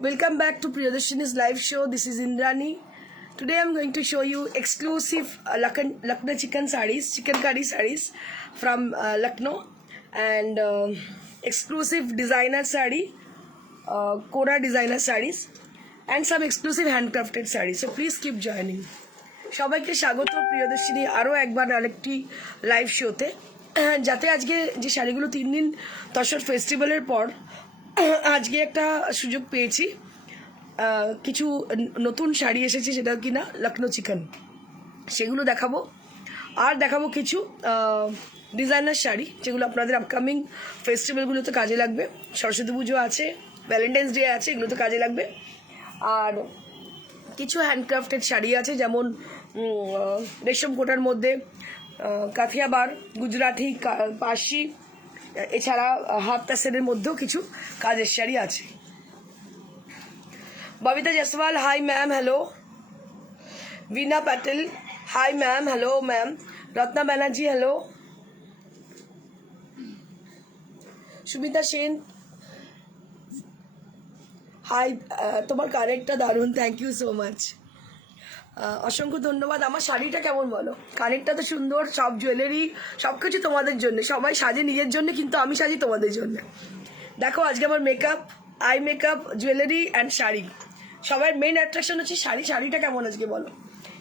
Welcome back to Priyadarshini's live show. This is Indrani. Today I'm going to show you exclusive Lucknow chicken curry sarees from Lucknow, and exclusive designer saree, Kora designer sarees, and some exclusive handcrafted sarees. So please keep joining. সবাইকে স্বাগত প্রিয়দর্শিনী আরও একবার আরেকটি live শোতে। যাতে আজকে যে শাড়িগুলো 3 দিন তসর ফেস্টিভ্যালের পর আজকে একটা সুযোগ পেয়েছি, কিছু নতুন শাড়ি এসেছে, সেটা কিনা লখনৌ চিকেন, সেগুলো দেখাবো। আর দেখাবো কিছু ডিজাইনার শাড়ি যেগুলো আপনাদের আপকামিং ফেস্টিভ্যালগুলোতে কাজে লাগবে। সরস্বতী পুজো আছে, ভ্যালেন্টাইন্স ডে আছে, এগুলোতে কাজে লাগবে। আর কিছু হ্যান্ডক্রাফটেড শাড়ি আছে, যেমন রেশম কোটার মধ্যে কাথিয়াবার, গুজরাটি, পার্সি, এছাড়া হাফ তাসেরের মধ্যেও কিছু কাজের শাড়ি আছে। Babita Jaiswal, hi ma'am, hello. Veena Patel, hi ma'am, hello ma'am. Ratna Banerjee, hello. Sumita Sen, hi. তোমার কানেরটা দারুণ, থ্যাংক ইউ সো মাচ, অসংখ্য ধন্যবাদ। আমার শাড়িটা কেমন বলো? কানেরটা তো সুন্দর, সব জুয়েলারি সব কিছু তোমাদের জন্য। সবাই সাজে নিজের জন্য, কিন্তু আমি সাজি তোমাদের জন্য। দেখো আজকে আমার makeup, eye makeup, jewellery and sari, সবার মেন অ্যাট্রাকশন হচ্ছে শাড়ি। শাড়িটা কেমন আজকে বলো?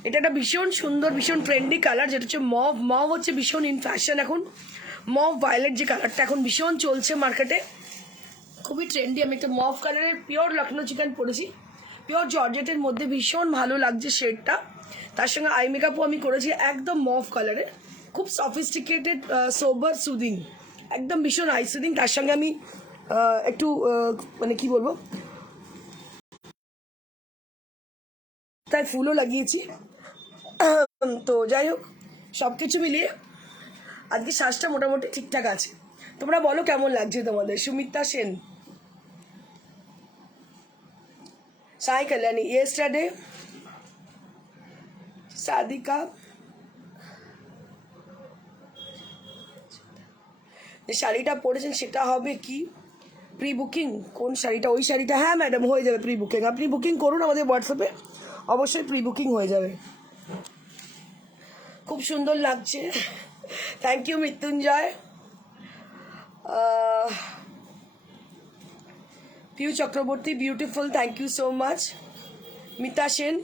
এটা একটা ভীষণ সুন্দর, ভীষণ ট্রেন্ডি কালার, যেটা হচ্ছে মভ। মভ হচ্ছে ভীষণ ইন ফ্যাশন এখন। মভ ভায়োলেট যে কালারটা এখন ভীষণ চলছে মার্কেটে, খুবই ট্রেন্ডি। আমি একটা মভ কালারের পিওর লখনৌ চিকেন পরেছি, পিওর জর্জেটের মধ্যে, ভীষণ ভালো লাগছে শেডটা। তার সঙ্গে আই মেকআপও আমি করেছি একদম মভ কালারের, খুব সফিস্টিকেটেড, সোবার, সুদিং, একদম ভীষণ আই সুদিং। তার সঙ্গে আমি একটু মানে কি বলবো, তাই ফুলও লাগিয়েছি। তো যাই হোক, সব কিছু মিলিয়ে আজকে শ্বাসটা মোটামুটি ঠিকঠাক আছে। তোমরা বলো কেমন লাগছে তোমাদের? সুমিতা সেন, সাই কল্যাণী, ইয়েস্টারডে, সাদিকা। যে শাড়িটা পরেছেন সেটা হবে কি প্রি বুকিং? কোন শাড়িটা? ওই শাড়িটা? হ্যাঁ ম্যাডাম, হয়ে যাবে প্রি বুকিং। আপনি বুকিং করুন আমাদের হোয়াটসঅ্যাপে, অবশ্যই প্রি বুকিং হয়ে যাবে। খুব সুন্দর লাগছে, thank you Mrityunjoy. Piu Chakraborty, beautiful, thank you so much. Mita Sen,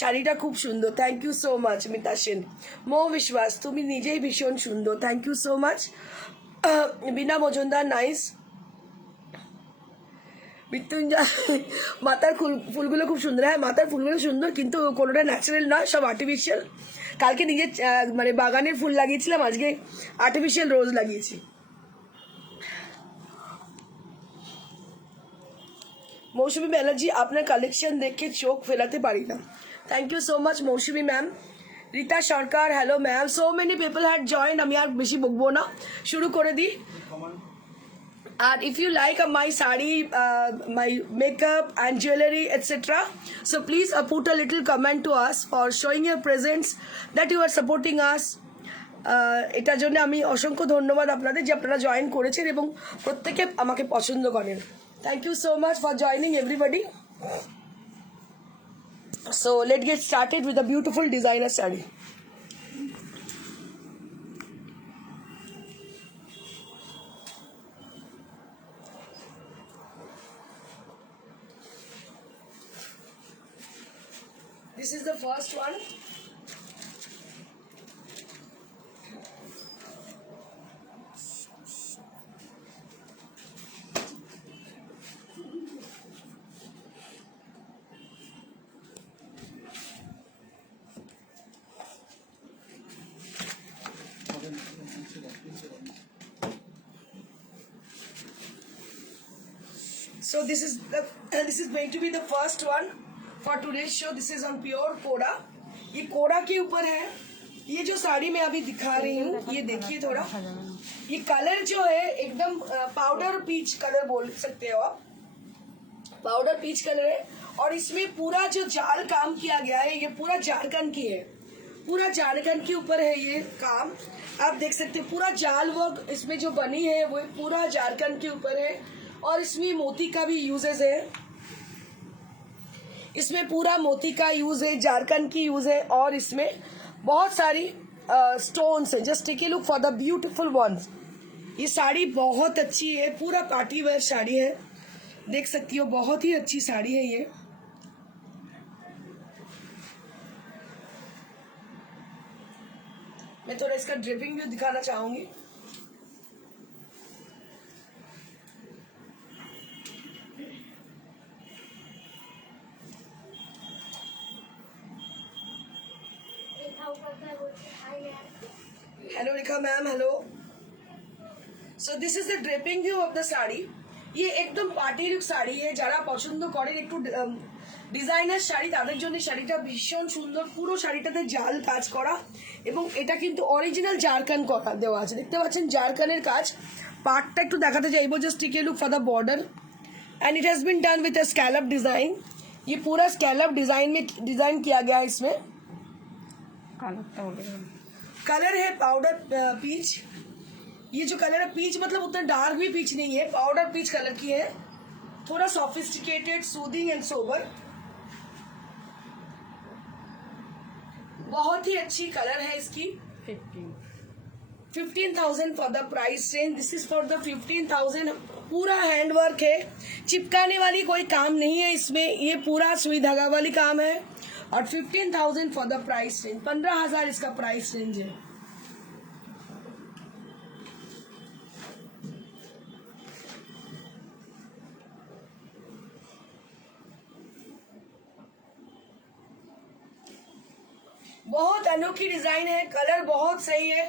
শাড়িটা খুব সুন্দর, thank you so much Mita Sen. Mou Biswas, তুমি নিজেই ভীষণ সুন্দর, thank you so much. Bina Majumdar, nice. Mrityunjoy, মাথার ফুলগুলো খুব সুন্দর। হ্যাঁ, মাথার ফুলগুলো সুন্দর, কিন্তু কোনোটা ন্যাচারাল নয়, সব আর্টিফিশিয়াল। কালকে নিজের মানে বাগানের ফুল লাগিয়েছিলাম, আজকে আর্টিফিশিয়াল রোজ লাগিয়েছি। মৌসুমি ব্যানার্জি, আপনার কালেকশন দেখে চোখ ফেলাতে পারি না, thank you so much Mousumi ma'am. Rita Sarkar, hello ma'am. So many people had join, আমি আর বেশি বকবো না, শুরু করে দিই। And if you like my sari, my makeup and jewelry, etc., so please put a little comment to us for showing your presence that you are supporting us. এটার জন্য আমি অসংখ্য ধন্যবাদ আপনাদের, যে আপনারা জয়েন করেছেন এবং প্রত্যেকে আমাকে পছন্দ করেন। Thank you so much for joining everybody. So let's get started with a beautiful designer saree. This is the first one. So this is going to be the first one for today's show. This is on pure कोड़ा। ये कोड़ा के ऊपर है। ये जो साड़ी मैं अभी दिखा रही हूँ, ये देखिए थोड़ा, ये कलर जो है एकदम पाउडर पीच कलर बोल सकते हो आप, पाउडर पीच कलर है। और इसमें पूरा जो जाल काम किया गया है, ये पूरा झारखंड की है, पूरा झारखंड के ऊपर है ये काम। आप देख सकते हैं पूरा जाल वर्क इसमें जो बनी है वो पूरा झारखंड के ऊपर है। और इसमें मोती का भी यूजेस है, इसमें पूरा मोती का यूज है, झारखंड की यूज है और इसमें बहुत सारी स्टोन्स है। Just take a look for the beautiful ones. ये साड़ी बहुत अच्छी है, पूरा पार्टी वेयर साड़ी है, देख सकती हो, बहुत ही अच्छी साड़ी है ये। मैं थोड़ा इसका ड्रिपिंग भी दिखाना चाहूंगी। Hello Rekha ma'am, hello. So this is the draping view of the sari. ये एकदम পার্টি লুক শাড়ি है, যারা পছন্দ করেন একটু ডিজাইনার শাড়ি তাদের জন্য শাড়িটা ভীষণ সুন্দর। পুরো শাড়িটাতে জাল কাজ করা এবং এটা কিন্তু অরিজিনাল জারকান করা দেওয়া আছে, দেখতে পাচ্ছেন জারকানের কাজ। পার্টটা একটু দেখাতে চাইবো, just take a look for the border and it has been done with a scallop design. ये पूरा स्कैलप डिजाइन में डिजाइन किया गया है। इसमें कलर है पाउडर पीच। ये जो कलर है पीच मतलब उतना डार्क भी पीच नहीं है, पाउडर पीच कलर की है, थोड़ा सोफिस्टिकेटेड, सूदिंग एंड सोबर। बहुत ही अच्छी कलर है इसकी। 15,000 for the price range. This is for the 15,000। पूरा हैंडवर्क है, चिपकाने वाली कोई काम नहीं है इसमें, ये पूरा सुई धागा वाली काम है और 15,000 फॉर द प्राइस रेंज। 15,000 इसका प्राइस रेंज है। बहुत अनोखी डिजाइन है, कलर बहुत सही है।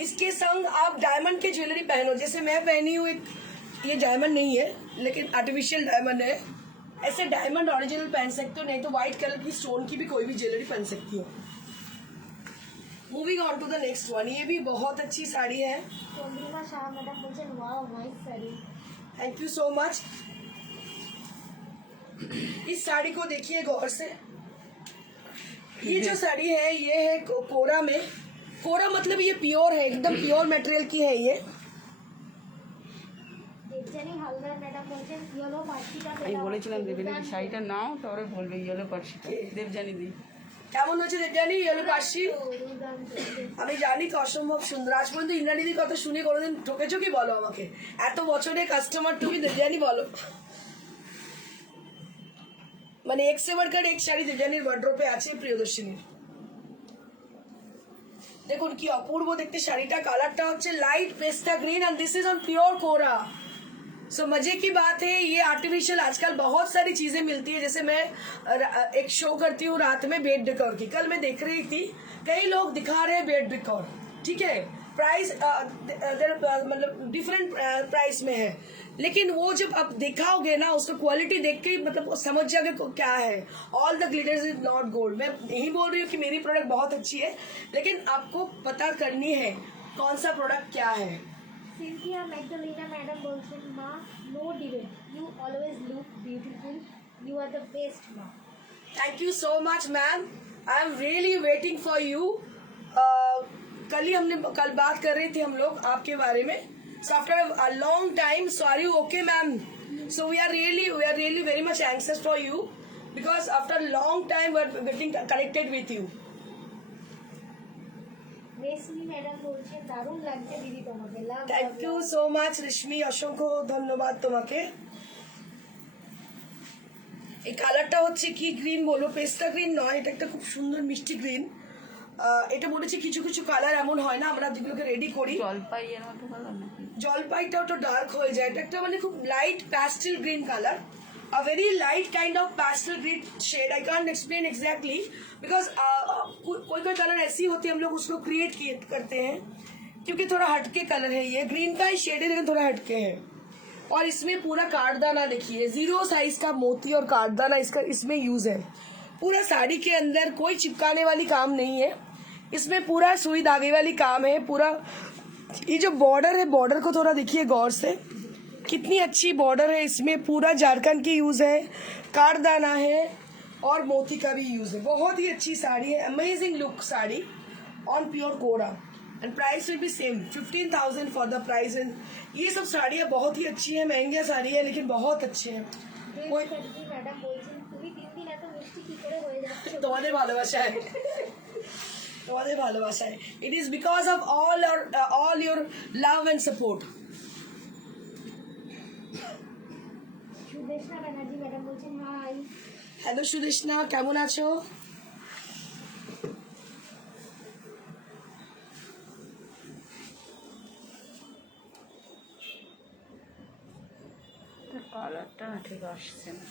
इसके संग आप डायमंड के ज्वेलरी पहनो, जैसे मैं पहनी हूँ एक, ये डायमंड नहीं है लेकिन आर्टिफिशियल डायमंड है। ऐसे डायमंड ओरिजिनल पहन सकते हो, नहीं तो व्हाइट कलर की स्टोन की भी कोई भी ज्वेलरी पहन सकती हो। Moving on to the next one. ये भी बहुत अच्छी साड़ी है। Thank you so much. इस साड़ी को देखिए गौर से। ये जो साड़ी है ये है कोरा में। कोरा मतलब ये प्योर है, एकदम प्योर मटेरियल की है ये। আমি বলেছিলাম দেবজানি শাড়িটা নাও, তারপরে বলবে ইয়েলো পার্সিটা। দেবজানি দি কেমন হচ্ছে দেবজানি ইয়েলো পার্সি? আমি জানি তো অসম্ভব সুন্দর। আজ পর্যন্ত ইন্দ্রাণীদির কথা শুনে কোনোদিন ঠকেছো কি বলো আমাকে? এত বছরের কাস্টমার তুমি, দেবজানি বলো। মানে এক से बढ़कर एक শাড়ি দেবজানির ওয়ার্ড্রোপে আছে প্রিয়দর্শিনীর। দেখুন কি অপূর্ব দেখতে শাড়িটা। কালারটা হচ্ছে light pastel green and this is on pure kora. So मजे की बात है, ये आर्टिफिशियल आजकल बहुत सारी चीजें मिलती है। जैसे मैं एक शो करती हूँ रात में बेड डेकोर की, कल मैं देख रही थी कई लोग दिखा रहे हैं बेड डेकोर, ठीक है, प्राइस मतलब डिफरेंट प्राइस में है, लेकिन वो जब आप दिखाओगे ना उसका क्वालिटी देख के मतलब समझ जाओगे क्या है। All the glitters is not gold. मैं यही बोल रही हूँ कि मेरी प्रोडक्ट बहुत अच्छी है, लेकिन आपको पता करनी है कौन सा प्रोडक्ट क्या है। Cynthia Magdalena madam बोलছেন माँ no debate, you always look beautiful, you are the best माँ। Thank you so much ma'am, I am really waiting for you. कल बात कर रहे थे हम लोग आपके बारे में। So after a long time, sorry, okay ma'am. So we are really very much anxious for you because after long time we are getting connected with you. Reshmi madam বলছেন দারুণ লাগছে দিদি তোমাকে। Love. Thank you so much Reshmi, অসংখ্য ধন্যবাদ তোমাকে। এই কালারটা হচ্ছে কি গ্রিন বলো, পেস্তা গ্রিন নয়, এটা একটা খুব সুন্দর মিষ্টি গ্রিন। এটা বলেছে কিছু কিছু কালার এমন হয় না, আমরা যেগুলোকে রেডি করি জলপাই এর মতো কালার নাকি? জলপাইটাও তো ডার্ক হয়ে যায়। এটা একটা মানে খুব light pastel green colour, a very light kind of pastel green shade. I can't explain exactly because कोई कोई कलर ऐसी होती है हम लोग उसको क्रिएट करते हैं क्योंकि थोड़ा हटके कलर है। ये ग्रीन का ही शेड है लेकिन थोड़ा हटके है। और इसमें पूरा कार्डदाना देखिए, 0 साइज का मोती और कार्डदाना इसका इसमें यूज है। पूरा साड़ी के अंदर कोई चिपकाने वाली काम नहीं है, इसमें पूरा सुई धागे वाली काम है। पूरा ये जो बॉर्डर है, बॉर्डर को थोड़ा देखिए गौर से, कितनी अच्छी बॉर्डर है। इसमें पूरा झारखंड की यूज है, कारदाना है और मोती का भी यूज है। बहुत ही अच्छी साड़ी है, amazing look sari on pure kora. And price will be same 15,000 for the price. And ये सब साड़ियाँ बहुत ही अच्छी है, महंगी साड़ी है लेकिन बहुत अच्छे हैं। कोई ম্যাডাম বলছেন তুমি 3 দিন এত মিষ্টি কি করে হয়ে যাচ্ছে? তোমাদের ভালোবাসায় তোমাদের ভালোবাসায় it is because of all your love and support। Sudeshna Banerjee madam বলছেন হাই। হ্যালো সুদেশনা, কেমন আছো? কালারটা ঠিক আসছে না।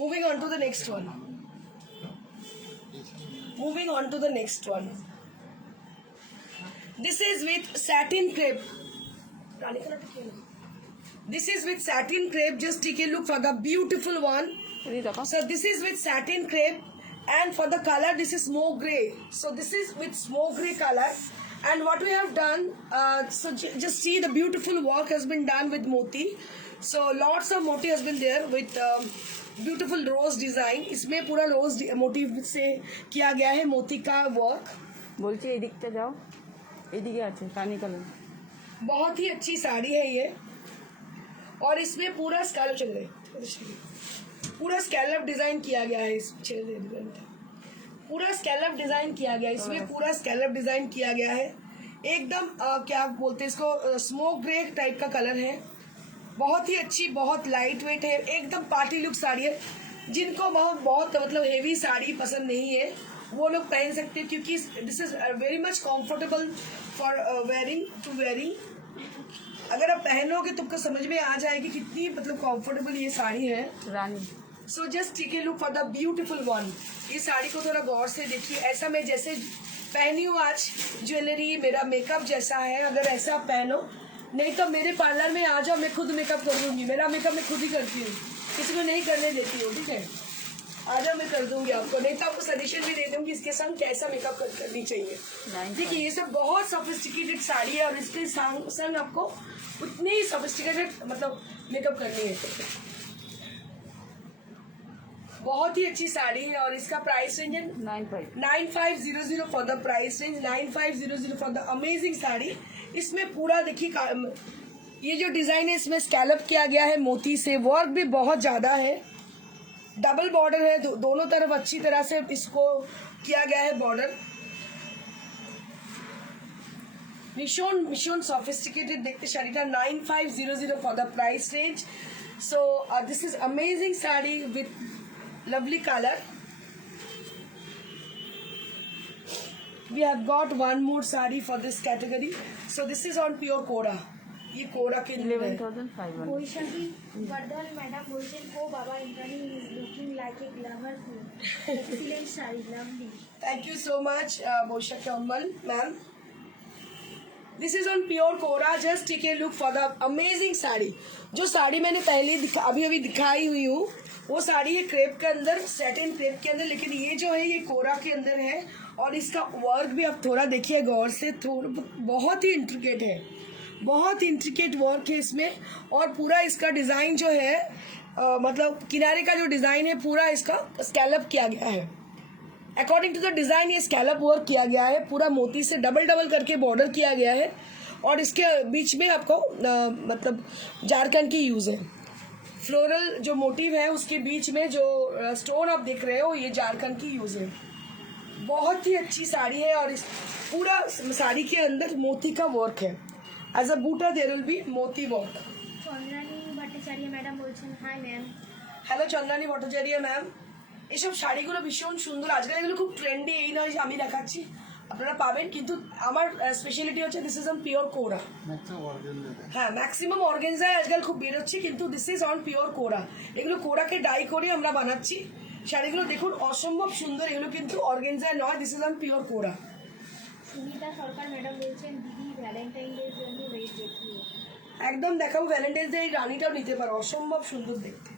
Moving on to the next one. Moving on to the next one. This is with satin crepe. This is with satin crepe. Just take a look for the beautiful one. এই দেখো So this is with satin crepe, and for the color this is smoke gray. So this is with smoke gray color, and what we have done, just see the beautiful work has been done with moti. So lots of moti has been there with beautiful rose design. इसमें पूरा rose motif से किया गया है मोती का work। বলছি এই দিকটা যাও, এইদিকে আছে রানী কালার। बहुत ही अच्छी साड़ी है ये, और इसमें पूरा स्कैलप चल रहे पूरा स्कैलप डिजाइन किया गया है। पूरा स्कैलप डिजाइन किया गया है, इसमें पूरा स्कैलप डिजाइन किया गया है। एकदम क्या बोलते हैं इसको, स्मोक ग्रे टाइप का कलर है। बहुत ही अच्छी, बहुत लाइट वेट है, एकदम पार्टी लुक साड़ी है। जिनको बहुत मतलब हेवी साड़ी पसंद नहीं है वो लोग पहन सकते हैं, क्योंकि this is very much comfortable for wearing. अगर आप पहनोगे तो आपको समझ में आ जाएगी कितनी मतलब कंफर्टेबल ये साड़ी है। Rani so just take a look for the beautiful one. इस साड़ी को थोड़ा गौर से देखिए। ऐसा मैं जैसे पहनी हूँ आज, ज्वेलरी मेरा मेकअप जैसा है। अगर ऐसा आप पहनो, नहीं तो मेरे पार्लर में आ जाओ, मैं खुद मेकअप कर दूंगी। मेरा मेकअप मैं खुद ही करती हूँ, किसी को नहीं करने देती हूँ, ठीक है? आ जाओ, मैं कर दूंगी आपको। नहीं तो आपको सजेशन भी दे दूंगी इसके संग कैसा मेकअप करनी चाहिए। देखिए ये सब बहुत सोफिस्टिकेटेड साड़ी है, और इसके संग आपको उतनी ही सोफिस्टिकेटेड मतलब मेकअप करनी है। बहुत ही अच्छी साड़ी है, और इसका प्राइस रेंज है 9500 for the price range. 9500 for the amazing sari. इसमें पूरा देखिए ये जो डिजाइन है इसमें स्कैलप किया गया है मोती से। वर्क भी बहुत ज्यादा है, डबल बॉर्डर है, दोनों तरफ अच्छी तरह से इसको किया गया है बॉर्डर। मिशोन सोफिस्टिकेटेड देखते शाड़ीटा 9500 for the price range. So this is amazing sari with lovely color। We have got one more sari for this category। So this is on pure कोरा। ये कोरा के लिए है। 11,500। বৈশাখী বর্ধন ম্যাডাম বলছেন ও বাবা Indrani is looking like a glamour queen. Excellent sari, lovely. Thank you so much Bosha Kamal ma'am. This is on pure kora. Just take a look for the amazing sari. जो साड़ी मैंने पहले अभी दिखाई हुई हूँ वो साड़ी है क्रेप के अंदर, सैटिन क्रेप के अंदर, लेकिन ये जो है ये कोरा के अंदर है। और इसका वर्क भी आप थोड़ा देखिए गौर से, थोड़ा बहुत ही इंट्रिकेट है, बहुत इंट्रिकेट वर्क है इसमें। और पूरा इसका डिज़ाइन जो है मतलब किनारे का जो डिज़ाइन है पूरा इसका स्कैलप किया गया है। अकॉर्डिंग टू द डिज़ाइन ये स्कैलप वर्क किया गया है, पूरा मोती से डबल करके बॉर्डर किया गया है। और इसके बीच में आपको मतलब झारखंड की यूज़ है। फ्लोरल जो मोटिव है उसके बीच में जो स्टोन आप देख रहे हो ये झारखंड की यूज है। बहुत ही अच्छी साड़ी है, और इस पूरा साड़ी के अंदर मोती का वर्क है। एज अ बूटा देयर विल बी मोती वर्क। চন্দ্রানী ভট্টাচার্য ম্যাডাম বলছেন hi ma'am. Hello Chandrani Bhattacharya ma'am. এইসব শাড়িগুলো ভীষণ সুন্দর, আজকাল এগুলো খুব ট্রেন্ডি। এই নয় যে আমি দেখাচ্ছি, আপনারা পাবেন, কিন্তু আমার স্পেশালিটি হচ্ছে দিস ইজ অন পিওর কোরা। হ্যাঁ ম্যাক্সিমাম অর্গেনজায় আজকাল খুব বেরোচ্ছে, কিন্তু দিস ইজ অন পিওর কোরা। এগুলো কোরাকে ডাই করে আমরা বানাচ্ছি। শাড়িগুলো দেখুন অসম্ভব সুন্দর, এগুলো কিন্তু অর্গেনজায় নয়, দিস ইজ অন পিওর কোরা। সুমিতা সরকার ম্যাডাম বলছেন দিদি ভ্যালেন্টাইন ডের জন্য ওয়েট দেখিয়ে। একদম দেখাবো, ভ্যালেন্টাইন্স ডে এই রানীটাও নিতে পারো, অসম্ভব সুন্দর দেখতে।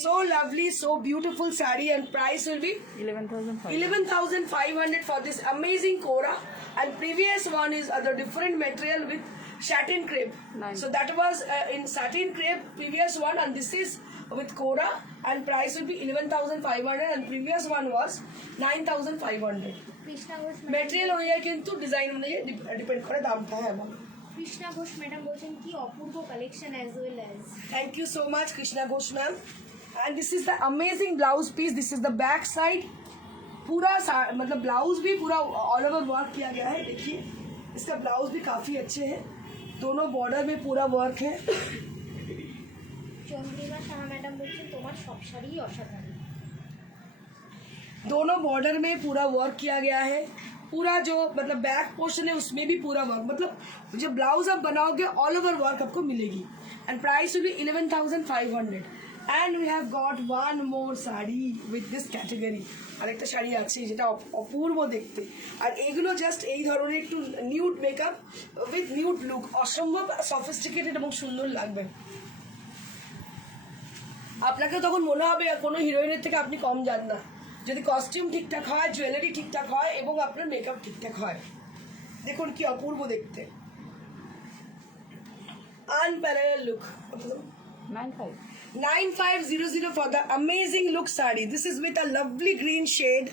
So lovely, so beautiful saree, and price will be 11,500 for this amazing Kora. And previous one is other different material with satin crepe. Nice. So that was in satin crepe previous one, and this is with Kora, and price will be 11,500 and previous one was 9,500. Krishna Ghosh material অনুযায়ী কিন্তু design অনুযায়ী depend করে দামটা। হ্যাঁ বলো। Krishna Ghosh madam বলছেন কি অপূর্ব collection as well as. Thank you so much Krishna Ghosh ma'am, and this is the amazing blouse piece. This is the back side, पूरा मतलब ब्लाउज भी पूरा ऑल ओवर वर्क किया गया है। देखिए इसका ब्लाउज भी काफ़ी अच्छे हैं, दोनों बॉर्डर में पूरा वर्क है। চন্দ্রিমা সাহা ম্যাডাম বলছেন তোমার সব শাড়িই অসাধারণ। दोनों बॉर्डर में पूरा वर्क किया गया है, पूरा जो मतलब बैक पोर्शन है उसमें भी पूरा वर्क, मतलब जब ब्लाउज आप बनाओगे ऑल ओवर वर्क आपको मिलेगी। And price will be 11,500 and we have got one more sari with this category. আরেকটা শাড়ি আছে যেটা অপূর্ব দেখতে, আর এগুলো জাস্ট এই ধরনের একটু nude makeup with nude look, অসম্ভব সফিস্টিকেটেড এবং সুন্দর লাগবে। আপনাকে তখন মনে হবে কোনো হিরোইনের থেকে আপনি কম যান না, যদি কস্টিউম ঠিকঠাক হয়, জুয়েলারি ঠিকঠাক হয় এবং আপনার মেকআপ ঠিকঠাক হয়। দেখুন কি অপূর্ব দেখতে, unparalleled look. 9500 for the amazing look sari. This is with a lovely green shade,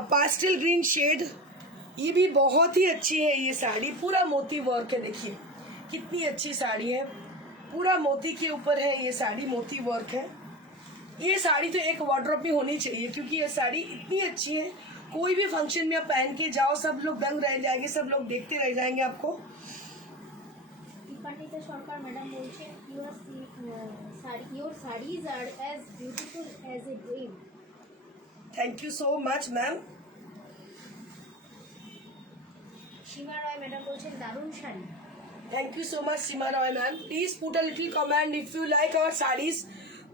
a pastel green shade। ये भी बहुत ही अच्छी है ये साड़ी, पूरा मोती वर्क है। देखिए कितनी अच्छी साड़ी है, पूरा मोती के ऊपर है ये साड़ी, मोती वर्क है। ये साड़ी तो एक वार्डरोब में होनी चाहिए क्योंकि ये साड़ी इतनी अच्छी है, कोई भी फंक्शन में आप पहन के जाओ सब लोग दंग रह जाएंगे, सब लोग देखते रह जाएंगे आपको। দীপান্বিতা সরকার ম্যাডাম বলছেন your sarees are as beautiful as a dream। Thank you so much ma'am. Seema Roy madam বলছেন দারুণ sari. Thank you so much Sima Roy ma'am, please put a little comment if you like our sarees,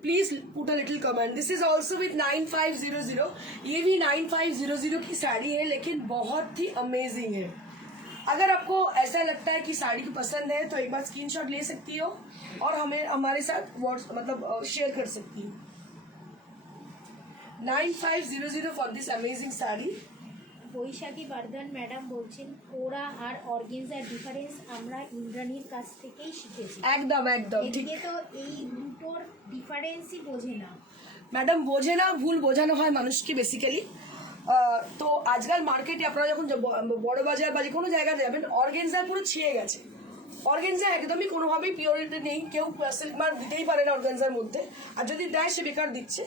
please put a little comment। This is also with 9500, ये भी 9500 की साड़ी है लेकिन बहुत ही amazing है। अगर आपको ऐसा लगता है कि साड़ी की पसंद है तो एक बार स्क्रीनशॉट ले सकती हो और हमें हमारे साथ मतलब शेयर कर सकती हो। 9500 for this amazing sari. Baishakhi Bardhan madam বলছেন কোরা আর অর্গেনজার ডিফারেন্স আমরা ইন্দ্রাণীর কাছ থেকেই শিখেছি। একদম একদম ঠিক। এদিকে তো এই দুটোর ডিফারেন্সই বোঝে না ম্যাডাম, বোঝে না, ভুল বোঝানো হয় মানুষকে বেসিক্যালি। তো আজকাল মার্কেটে আপনারা যখন বড় বাজার বা যে কোনো জায়গায় যাবেন, অর্গেনজা পুরো ছেয়ে গেছে। অর্গেনজা একদমই কোনোভাবেই পিওরিটি নেই, কেউ সিল্ক মার্ক দিতেই পারে না অর্গেনজার মধ্যে, আর যদি দেয় সে বেকার দিচ্ছে।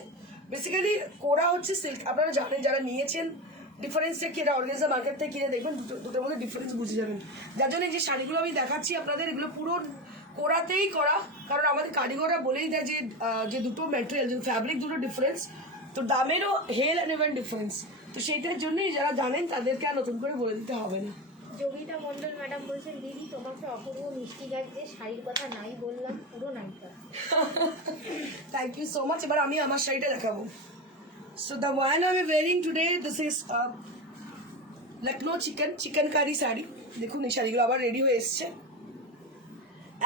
বেসিক্যালি কোরা হচ্ছে সিল্ক, আপনারা জানেন যারা নিয়েছেন ডিফারেন্সটা কি, এটা অর্গেনজা মার্কেট থেকে কিনে দেখবেন দুটোর মধ্যে ডিফারেন্স বুঝে যাবেন। যার জন্য যে শাড়িগুলো আমি দেখাচ্ছি আপনাদের, এগুলো পুরো কোরাতেই করা, কারণ আমাদের কারিগররা বলেই দেয় যে দুটো ম্যাটেরিয়াল, যে ফ্যাব্রিক দুটো ডিফারেন্স, তো দামেরও হেল অ্যান্ড ইভেন ডিফারেন্স। তো সেইটার জন্যই যারা জানেন তাদেরকে আর নতুন করে বলে দিতে হবে না। যোগিতা মণ্ডল ম্যাডাম বলছেন দিদি তোমাকে অপূর্ব মিষ্টি লাগছে, শাড়ির কথা নাই বললাম, পুরো নায়িকা। Thank you so much. এবার আমি আমার শাড়িটা দেখাবো। So the one I am wearing today, this is Lucknow chikankari sari. দেখুন এই শাড়িগুলো আবার রেডি হয়ে এসছে,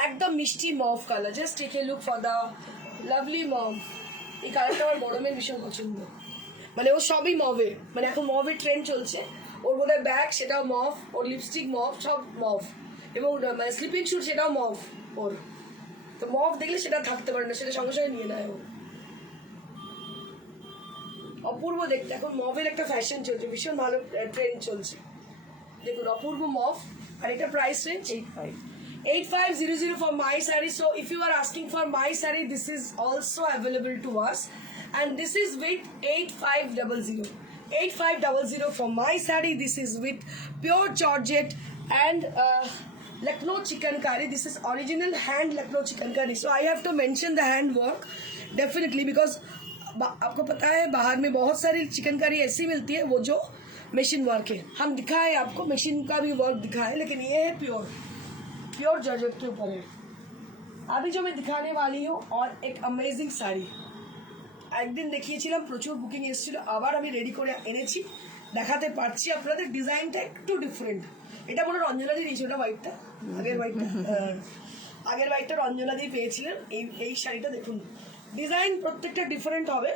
একদম মিষ্টি mauve colour. Just take a look for the lovely mauve. এই কালারটা আমার বড় মেয়ের ভীষণ পছন্দ, মানে ও সবই মভে, মানে এখন মভের ট্রেন্ড চলছে। ওর বোধহয় ব্যাগ সেটাও মভ, ওর লিপস্টিক মভ, সব মভ, এবং মানে স্লিপিং শুট সেটাও মভ ওর। তো মভ দেখলে সেটা থাকতে পারে না, সেটা সঙ্গে সঙ্গে নিয়ে নেয় ও। অপূর্ব দেখতে, এখন মভের একটা ফ্যাশন চলছে, ভীষণ ভালো ট্রেন্ড চলছে। দেখুন অপূর্ব মভ। আর এটা price range 8500 for my saree. So if you are asking for my saree, this is also available to us, and this is with 8500 for my saree. This is with pure georgette and Lucknow chikankari. This is original hand Lucknow chikankari. So I have to mention the hand work definitely, because आपको पता है बाहर में बहुत सारी चिकनकारी ऐसी मिलती है वो जो मशीन वर्क है। हम दिखाए आपको मशीन का भी वर्क दिखाए, लेकिन ये है प्योर जॉर्जेट के ऊपर है। अभी जो मैं दिखाने वाली हूँ और एक अमेजिंग শাড়ি, একদিন দেখিয়েছিলাম, প্রচুর বুকিং এসেছিল, আবার আমি রেডি করে এনেছি, দেখাতে পারছি আপনাদের। ডিজাইনটা একটু ডিফারেন্ট। এটা মনে রঞ্জনা দিয়ে দিয়েছিল, ওটা হোয়াইটটা, আগের হোয়াইটটা রঞ্জনা দিয়ে পেয়েছিলেন। এই শাড়িটা দেখুন, ডিজাইন প্রত্যেকটা ডিফারেন্ট হবে,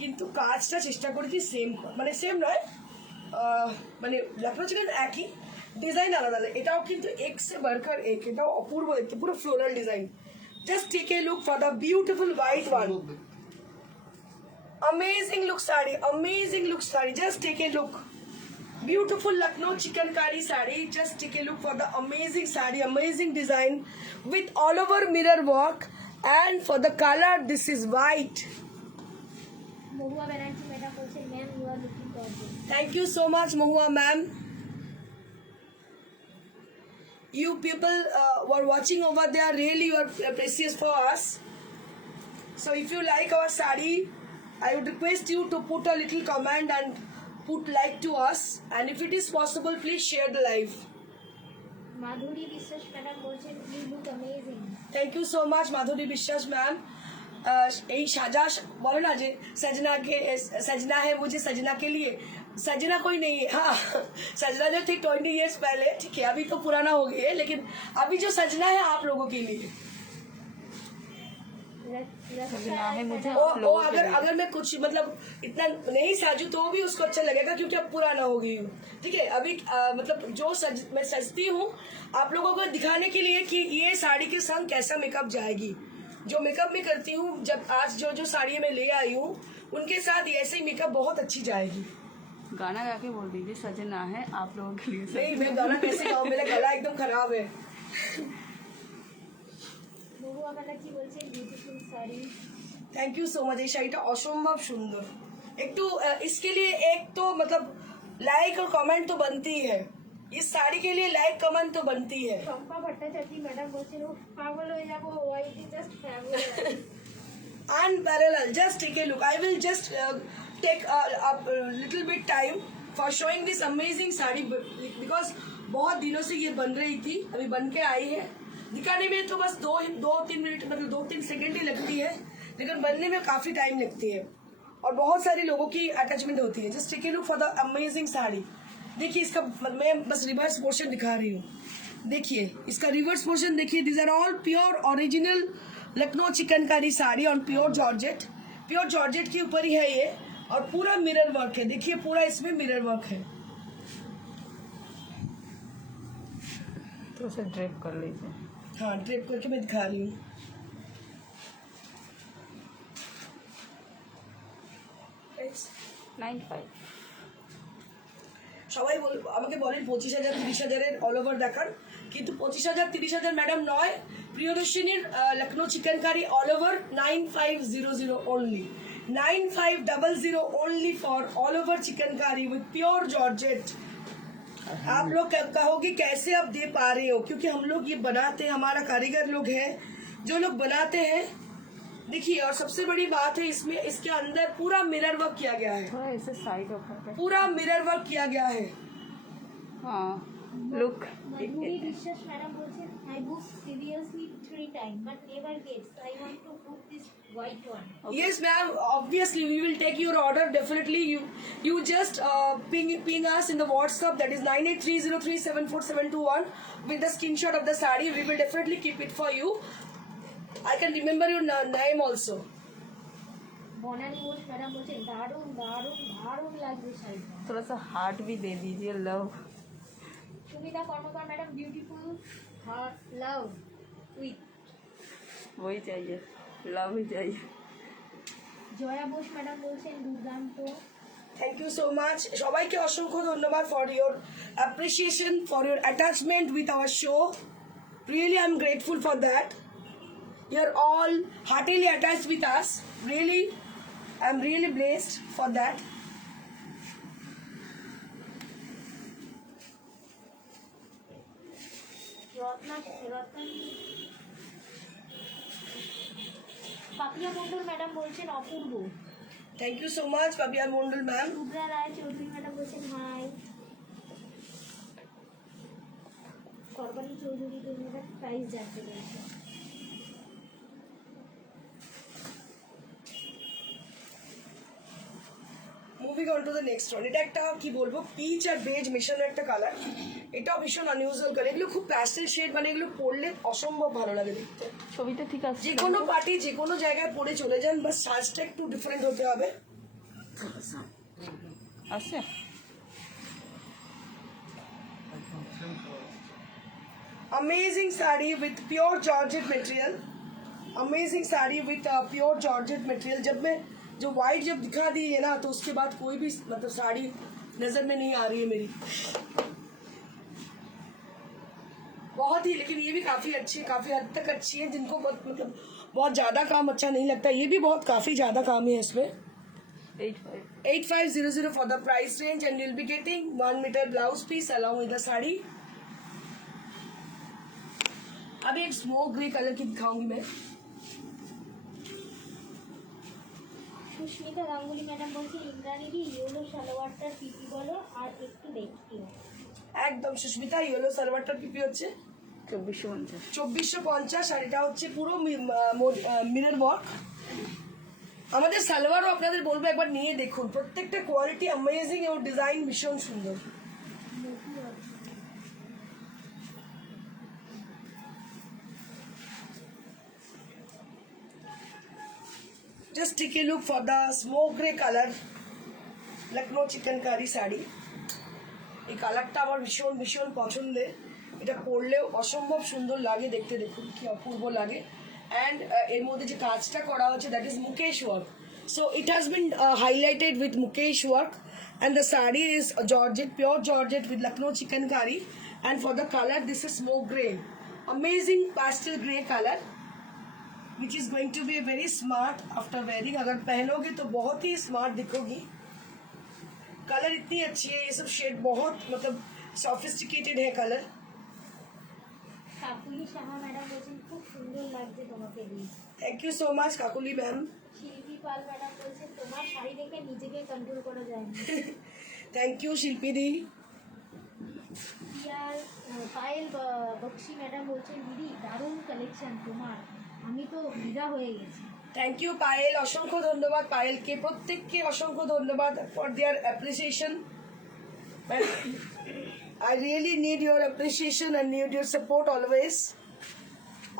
কিন্তু কাজটা চেষ্টা করেছি সেম, মানে সেম নয়, মানে লখনৌ চিকেন একই, ডিজাইন আলাদা আলাদা। এটাও কিন্তু এক সে বাড়কর এক, এটাও অপূর্ব দেখতে, পুরো floral design. Just take a look for the beautiful white one. Amazing look sari, amazing look sari. Just take a look. Beautiful Lucknow chikankari sari. Just take a look for the amazing sari, amazing design with all over mirror work. And for the color, this is white. Mohua Banerjee madam বলছেন ma'am you are looking gorgeous Thank you so much, Mahua ma'am. You people who are watching over there, really you are precious for us. So if you like our sari, I would request you to put a little comment and put like to us. And if it is possible, please share the live. Madhuri Biswas madam বলছেন you look amazing Thank you so much, Madhuri Bishwas ma'am. এই সাজা বলে না যে सजना के सजना है मुझे सजना के लिए सजना कोई नहीं है हाँ सजना जो थी 20 years पहले ठीक है अभी तो पुराना हो गया है लेकिन अभी जो सजना है आप लोगों के लिए सजना है मुझे वो आप लोगों के अगर लिए। अगर मैं कुछ मतलब इतना नहीं साजू तो भी उसको अच्छा लगेगा क्योंकि अब पुराना हो गई हूँ ठीक है अभी मतलब जो मैं सजती हूँ आप लोगों को दिखाने के लिए कि ये साड़ी के संग कैसा मेकअप जाएगी जो मेकअप में करती हूँ जब आज जो साड़ी मैं ले आई हूँ उनके साथ ऐसे ही मेकअप बहुत अच्छी जाएगी गाना गा के बोल दीजिए सजना है आप लोगों के लिए नहीं मैं गाना कैसे गाऊँ मेरा गला एकदम खराब है মহুয়া ব্যানার্জি বলছেন beautiful sari thank you so much ये शाড়িটা অসম্ভব সুন্দর একটু इसके लिए एक तो मतलब लाइक और कमेंट तो बनती है इस साड़ी के लिए लाइक कमेंट तो बनती है শম্পা ভট্টাচার্য ম্যাডাম বলছেন ও পাগল হয়ে যাবো white is just fabulous unparalleled just take a look I will just take a little bit time for showing this amazing sari because बहुत दिनों से ये बन रही थी अभी बन के आई है दिखाने में तो बस दो तीन मिनट मतलब 2-3 सेकंड ही लगती है लेकिन बनने में काफी टाइम लगती है और बहुत सारे लोगों की अटैचमेंट होती है just take a look for the amazing sari देखिए इसका मैं बस रिवर्स पोर्शन दिखा रही हूँ देखिए इसका रिवर्स पोर्शन देखिए this are all pure original Lucknow chikankari sari और प्योर जॉर्जेट के ऊपर ही है ये और पूरा मिरर वर्क है देखिए पूरा इसमें मिरर वर्क है तो उसे ड्रेप कर लीजिए हाँ ड्रेप करके मैं दिखा रही हूँ Guys, 95 সবাই আমাকে বলেন 25,000 30,000 অল ওভার দেখান কিন্তু 25,000 30,000 ম্যাডাম নয় প্রিয়দর্শিনীর Lucknow chikankari all over 9500 only 9500 only for all over chikankari with pure georgette आप लोग कहोगे कैसे आप दे पा रहे हो क्योंकि हम लोग ये बनाते हैं हमारा कारीगर लोग हैं जो लोग बनाते हैं देखिए और सबसे बड़ी बात है इसमें इसके अंदर पूरा मिरर वर्क किया गया है थोड़ा ऐसे साइड ऑफ करके पूरा मिरर वर्क किया गया है हाँ लुक মাধুরী বিশ্বাস ম্যাডাম বলছেন I book seriously 3 time but never gets I want to book this white one Yes, ma'am. Obviously, we will take your order. Definitely, you just ping us in the WhatsApp. That is 9830374721 with the screenshot of the sari. We will definitely keep it for you. I can remember your name also. Banani Ghosh madam বলছেন দারুণ দারুণ দারুণ লাগবে শাড়িটা थोड़ा सा heart भी दे दीजिए love Sumita Karmakar madam beautiful love with वही चाहिए लव ही चाहिए জয়া বোস ম্যাডাম বলছেন দুর্দান্ত Thank you so much. সবাইকে অসংখ্য ধন্যবাদ for your appreciation, for your attachment with our show. Really, I'm grateful for that. You're all heartily attached with us. Really, I'm really blessed for that. Papiya Mondal madam বলছেন অপূর্ব Thank you so much, Babia Mondal ma'am. Rudra Roy Chowdhury madam বলছেন hi করবানি Chowdhury madam price জানতে বলছেন moving on to the next one এটা একটা কি বলবো পিচ আর বেজ মেশানো একটা কালার এটাও ভীষণ আনইউজুয়াল কালার এগুলো খুব প্যাস্টেল শেড মানে এগুলো পরলে অসম্ভব ভালো লাগে দেখতে ছবিটা ঠিক আছে যে কোনো পার্টি যে কোনো জায়গায় পরে চলে যান বাস সাজটা একটু ডিফারেন্ট হতে হবে আছে amazing saree with pure georgette material amazing saree with pure georgette material जो वाइट जब दिखा दी है ना तो उसके बाद कोई भी मतलब साड़ी नजर में नहीं आ रही है मेरी। बहुत ही, लेकिन ये भी काफी अच्छी है, काफी हद तक अच्छी है। जिनको मतलब बहुत ज्यादा काम अच्छा नहीं लगता, ये भी बहुत काफी ज्यादा काम है इसमें। 8500 for the price range and you'll be getting 1 meter blouse piece along with the sari. अब एक स्मोक ग्रे कलर की दिखाऊंगी मैं। সুস্মিতা গাঙ্গুলি ম্যাডাম বলছে ইন্দ্রাণীদি ইয়েলো সালোয়ারটার পিপি বলো আর একটু দেখিও। একদম সুস্মিতা, ইয়েলো সালোয়ারটার পিপি হচ্ছে 2450। 2450। আর এটা হচ্ছে পুরো মিরর ওয়ার্ক। আমাদের সালোয়ারও আপনাদের বলবো একবার নিয়ে দেখুন, প্রত্যেকটা কোয়ালিটি অ্যামেজিং এবং ডিজাইন ভীষণ সুন্দর। Just take a look for the smoke grey color Lucknow chikankari sari. এই কালারটা আমার ভীষণ ভীষণ পছন্দের। এটা পরলেও অসম্ভব সুন্দর লাগে দেখতে, দেখুন কি অপূর্ব লাগে। অ্যান্ড এর মধ্যে যে কাজটা করা হচ্ছে that is Mukaish work. So it has been highlighted with Mukaish work and the sari is georgette, pure georgette with Lucknow chikankari. And for the colour this is smoke grey, amazing pastel grey colour which is going to be very smart after wearing। अगर पहनोगे तो बहुत ही smart दिखोगी। Colour इतनी अच्छी है, ये सब shade बहुत मतलब सॉफिस्टिकेटेड है कलर। কাকুলি সাহা ম্যাডাম বলছেন খুব সুন্দর লাগছে তোমাকে দিয়ে। Thank you so much Kakuli ma'am. শিল্পী পাল ম্যাডাম বলছেন তোমার শাড়ি দেখে নিজেকে কন্ট্রোল করা যায় না। थैंक यू शिल्पी दी। ইয়ার পায়েল বক্সি ম্যাডাম বলছেন দিদি দারুণ কালেকশন তোমার, আমি তো বিদা হয়ে গেছি। थैंक यू पायल, असंख्य धन्यवाद पायल के, प्रत्येक के असंख्य धन्यवाद for their appreciation. I really need your appreciation and need your support always.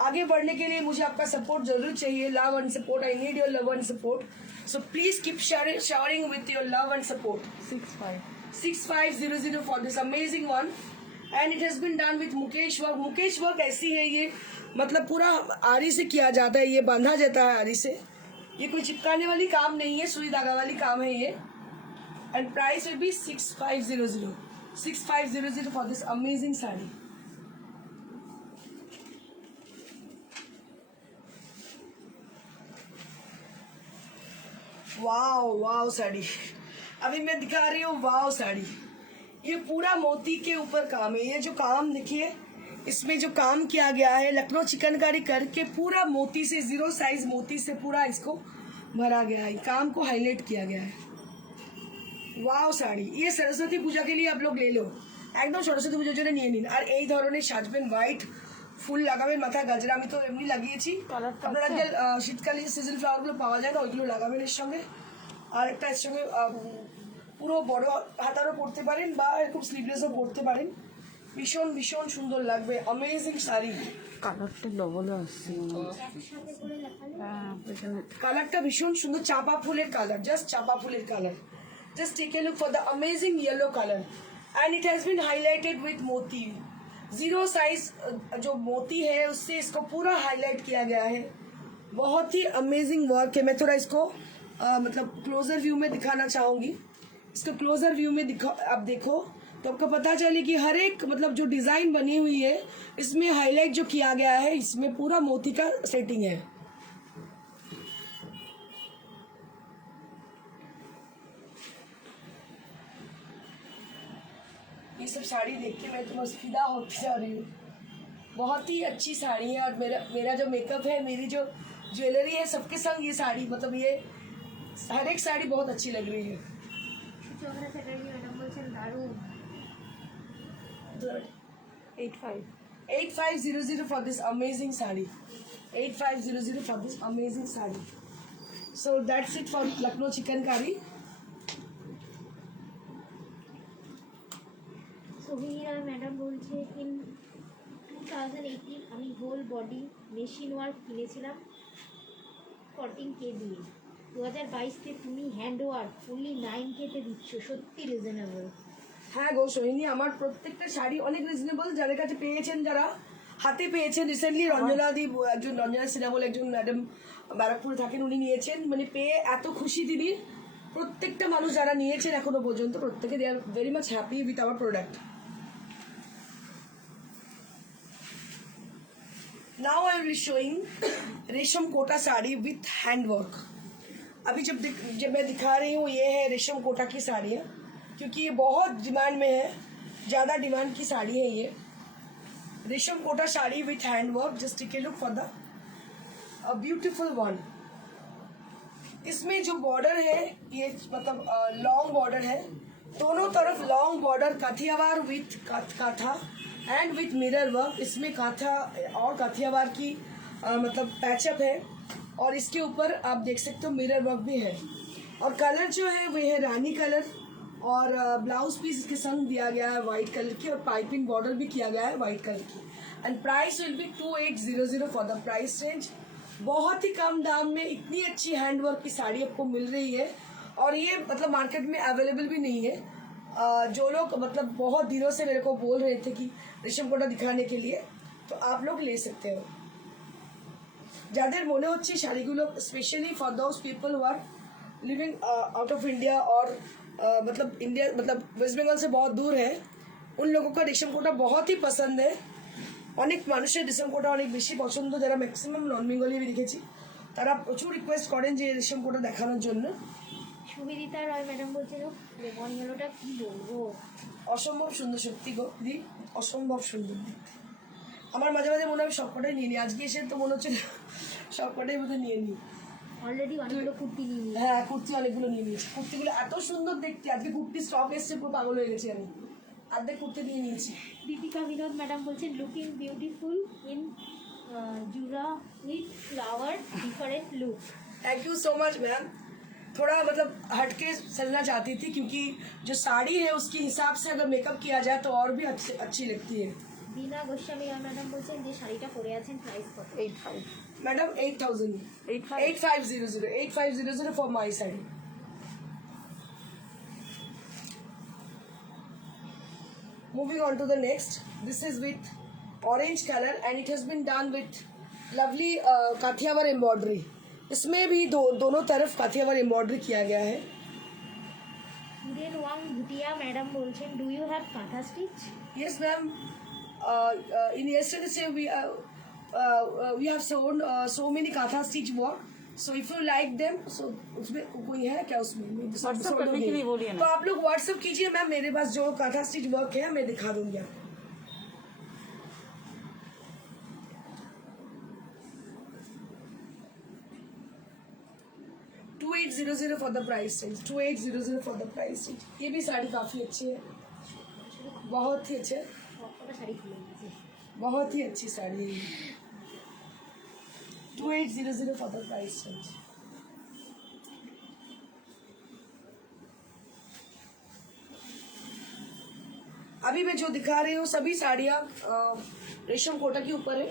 आगे बढ़ने के लिए मुझे आपका सपोर्ट जरूर चाहिए, love and support. I need your love and support, so please keep sharing with your love and support। 6500 for this amazing one and it has been done with Mukesh work. Mukesh work ऐसी है ये, मतलब पूरा आरी से किया जाता है, ये बांधा जाता है आरी से। ये कोई चिपकाने वाली काम नहीं है, सुई धागा वाली काम है ये। And price will B 6500 for this amazing sari. Wow wow sari, अभी मैं दिखा रही हूँ वाओ साड़ी। ये पूरा मोती के ऊपर काम है। ये जो काम देखिए, इसमें जो काम किया गया है लखनऊ चिकनकारी करके पूरा मोती से, 0 साइज मोती से पूरा इसको भरा गया है, काम को हाईलाइट किया गया है। वाओ শাড়ি, ये सरस्वती पूजा के लिए आप लोग ले लो, একদম সরস্বতী পুজোর জন্য নিয়ে নিন। আর এই ধরনের সাজবেন, হোয়াইট ফুল লাগাবেন, মাথায় গাজরা, আমি তো এমনি লাগিয়েছি। আপনারা যে শীতকালে যে সিজন ফ্লাওয়ারগুলো পাওয়া যায় না, ওইগুলো লাগাবেন এর সঙ্গে। আর একটা এর সঙ্গে পুরো বড় হাতারও পরতে পারেন বা এরকম স্লিভলেসও পরতে পারেন। ভীষণ ভীষণ সুন্দর লাগবে, অ্যামেজিং শাড়ি। কালারটা ডবল আসছে। একসাথে করে দেখালে হ্যাঁ, পেছনে কালারটা ভীষণ সুন্দর, চাপা ফুলের কালার, জাস্ট চাপা ফুলের colour. Just take a look for the amazing yellow color and it has been highlighted with मोती। 0 size जो मोती है उससे इसको पूरा हाईलाइट किया गया है। बहुत ही अमेजिंग वर्क है। मैं थोड़ा इसको मतलब क्लोजर व्यू में दिखाना चाहूँगी। इसको क्लोजर व्यू में आप देखो तो आपको पता चले कि हर एक मतलब जो डिज़ाइन बनी हुई है इसमें हाईलाइट जो किया गया है, इसमें पूरा मोती का सेटिंग है। ये सब साड़ी देख के मैं तो बस फिदा होती जा रही हूँ। बहुत ही अच्छी साड़ी है और मेरा जो मेकअप है, मेरी जो ज्वेलरी है, सबके संग ये साड़ी, मतलब ये हर एक साड़ी बहुत अच्छी लग रही है। সুচন্দ্রা চ্যাটার্জি ম্যাডাম বলছেন দারুণ। 8500 for this amazing sari. 8500 for this amazing sari. So that's it for Lucknow chickengari। সোহিনীরা ম্যাডাম বলছে ইন 2018 আমি হোল বডি মেশিন ওয়ার্ক কিনেছিলাম 14K দিয়ে। 2022-তে তুমি হ্যান্ড ওয়ার্ক ফুললি 9K-তে দিচ্ছ, সত্যি রিজনেবল। হ্যাঁ গো সোহিনী, আমার প্রত্যেকটা শাড়ি অনেক রিজনেবল। যাদের কাছে পেয়েছেন, যারা হাতে পেয়েছেন, রিসেন্টলি রঞ্জনা দি, একজন রঞ্জনা সিনহা বলে একজন ম্যাডাম ব্যারাকপুরে থাকেন, উনি নিয়েছেন, মানে পেয়ে এত খুশি দিদি, প্রত্যেকটা মানুষ যারা নিয়েছেন এখনো পর্যন্ত প্রত্যেকে they are very much happy with our product. Now I will be showing resham Kota sari with hand work. अभी जब मैं दिखा रही हूँ ये है रेशम कोटा की साड़ियाँ, क्योंकि ये बहुत डिमांड में है, ज़्यादा डिमांड की साड़ी है ये रेशम Kota sari with hand work. Just take a look for the beautiful one. इसमें जो बॉर्डर है ये मतलब लॉन्ग बॉर्डर है, दोनों तरफ long border, Kathiawad with katha and with mirror work. इसमें काथा और काठियावाड़ की मतलब पैचअप है, और इसके ऊपर आप देख सकते हो मिरर वर्क भी है। और कलर जो है वो है रानी कलर, और ब्लाउज पीस इसके संग दिया गया है वाइट कलर की, और पाइपिंग बॉर्डर भी किया गया है वाइट कलर की। And price will be 2800 for the price range. बहुत ही कम दाम में इतनी अच्छी हैंडवर्क की साड़ी आपको मिल रही है, और ये मतलब मार्केट में अवेलेबल भी नहीं है। जो लोग मतलब बहुत दिनों से मेरे को बोल रहे थे कि रेशम कोटा दिखाने के लिए, तो आप लोग ले सकते हो। যাদের মনে হচ্ছে শাড়িগুলো specially for those people who are living out of India और मतलब इंडिया मतलब वेस्ट बंगाल से बहुत दूर है, उन लोगों का रेशम कोटा बहुत ही पसंद है। অনেক মানুষের রেশম কোটা অনেক বেশি পছন্দ, যারা ম্যাক্সিমাম নন বেঙ্গলি আমি দেখেছি তারা প্রচুর রিকোয়েস্ট করেন যে রেশম কোটা দেখানোর জন্য। সুবিদিতা রয় ম্যাডাম বলছেন লেমন ইয়েলোটা কি বলবো, অসম্ভব সুন্দর, সত্যি গো দি, অসম্ভব সুন্দর দেখতে। আমার মাঝে মাঝে মনে হয় সবকটাই নিয়ে নিই, আজকে এসে তো মনে হচ্ছে সবকটাই বোধহয় নিয়ে নিই। অলরেডি অনেকগুলো কুর্তি নিয়ে নিই। হ্যাঁ কুর্তি অনেকগুলো নিয়ে নিয়েছি, কুর্তিগুলো এত সুন্দর দেখতে, আজকে কুর্তি স্টক এসছে, পুরো পাগল হয়ে গেছি আমি, অর্ধেক কুর্তি নিয়ে নিয়েছি। দীপিকা বিনোদ ম্যাডাম বলছেন looking beautiful in jura with flower different look. Thank you so much ma'am. थोड़ा मतलब हटके सजना चाहती थी, क्योंकि जो साड़ी है उसके हिसाब से अगर मेकअप किया जाए तो और भी अच्छी लगती है। দীনা গোস্বামী রয় ম্যাডাম বলছেন যে শাড়িটা পরে আছেন প্রাইস কত? 85 madam 8000 8500 for my sari. Moving on to the next, this is with orange color and it has been done with lovely Kathiawar embroidery. इसमें भी दोनों तरफ काठियावाड़ एम्ब्रॉयडरी किया गया है। হিরেন ওয়াং ভুটিয়া ম্যাডাম বলছেন do you have kantha stitch? Yes, ma'am. In yesterday's day we have shown so many katha stitch work. So if you like them, so उसमें कोई है क्या उसमें? WhatsApp करने के लिए बोलिए ना। तो आप लोग व्हाट्सएप कीजिए मैम, मेरे पास जो काथा स्टिच वर्क है मैं दिखा दूंगी आपको। $2800 for the price range, 2800 for the price range. ये भी साड़ी काफी अच्छी है, बहुत ही अच्छे, সবকটা শাড়ি খুলে নিয়েছি। बहुत ही अच्छी साड़ी है। 2800 फॉर द प्राइस रेंज। अभी मैं जो दिखा रही हूँ सभी साड़ियाँ रेशम कोटा के ऊपर है।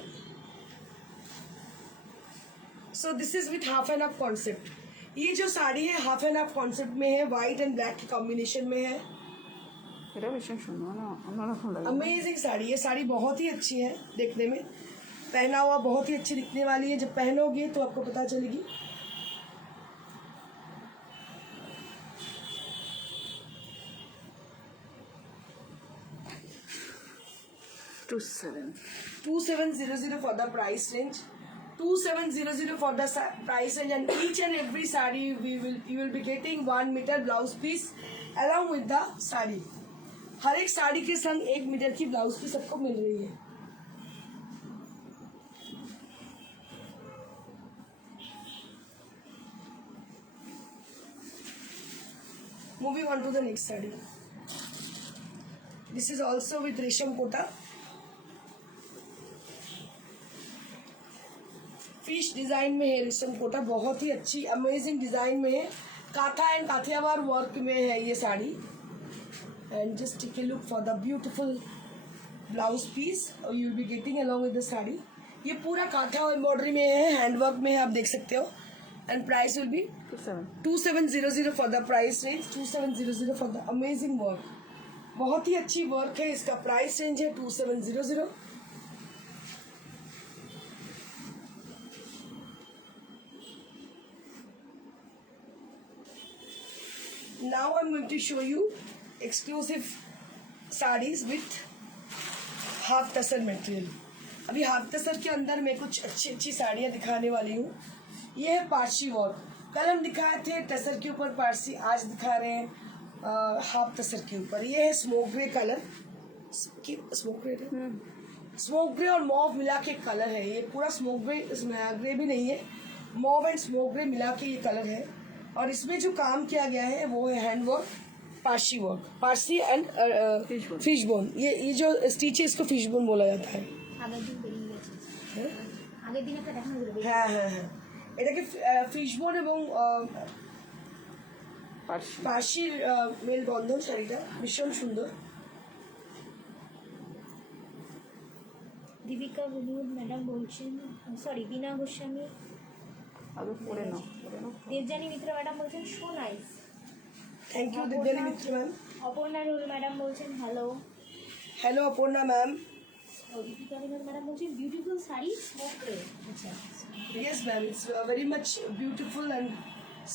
So this is with half and half concept. ये जो साड़ी है हाफ एंड हाफ कॉन्सेप्ट में है, वाइट एंड ब्लैक के कॉम्बिनेशन में है। এটা ভীষণ সুন্দর না, অন্যরকম লাগে। अमेजिंग साड़ी, ये साड़ी बहुत ही अच्छी है देखने में, पहना हुआ बहुत ही अच्छी दिखने वाली है, जब पहनोगे तो आपको पता चलेगी। To 2700 for the price range, 2700 for the price range, and each and every saree you will be getting 1 meter blouse piece along with the saree। हर एक साड़ी के संग 1 मीटर की ब्लाउज पीस सबको मिल रही है। Moving on to the next saree, this is also with रेशम Kota, fish design में है रेशम कोटा, बहुत ही अच्छी अमेजिंग डिजाइन में है, काथा एंड काठियावाड़ वर्क में है ये साड़ी। And just take a look for the beautiful blouse piece you will be getting along with the sari. ये पूरा काथा एम्ब्रॉयडरी में है, हैंडवर्क में है, आप देख सकते हो। And price will B 2700 for the price range, 2700 for the amazing work. बहुत ही अच्छी वर्क है, इसका प्राइस रेंज है 2700। now I'm going to show you exclusive sarees with half tussar material. अभी हाफ तसर के अंदर मैं कुछ अच्छी अच्छी साड़ियाँ दिखाने वाली हूँ। ये है पारसी वर्क। कल हम दिखाए थे टसर के ऊपर पारसी, आज दिखा रहे हैं हाफ तसर के ऊपर। ये है smoke grey colour, smoke grey और मॉव मिला के कलर है। ये पूरा स्मोक ग्रे भी नहीं है, मॉव एंड स्मोक ग्रे मिला के ये कलर है। और इसमें जो काम किया गया है वो है hand work, Parsi work, Parsi and fish bone. ये जो स्टिच है इसको फिश बोन बोला जाता है। হ্যাঁ হ্যাঁ হ্যাঁ, এটাকে ফিশ বোন এবং পার্সির মেল বন্ধন শাড়িটা ভীষণ সুন্দর। দীপিকা বিনোদ ম্যাডাম বলছেন, সরি বিনা গোস্বামী, আগে পড়ে নাও। দেবজানী মিত্র ম্যাডাম বলছেন so nice. Thank you Debjani Mitra ma'am. Aparna রুল ম্যাডাম বলছেন hello. Hello Aparna ma'am. Deepika Binod madam বলছেন বিউটিফুল শাড়ি স্মোক গ্রে। আচ্ছা Yes ma'am, it's very much beautiful and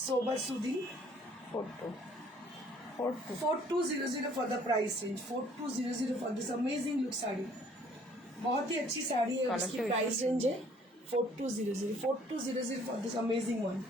sober soothing. 4200 for the price range, 4200 for this amazing look sari. बहुत ही अच्छी साड़ी है और इसकी प्राइस रेंज है 4200 for this amazing one।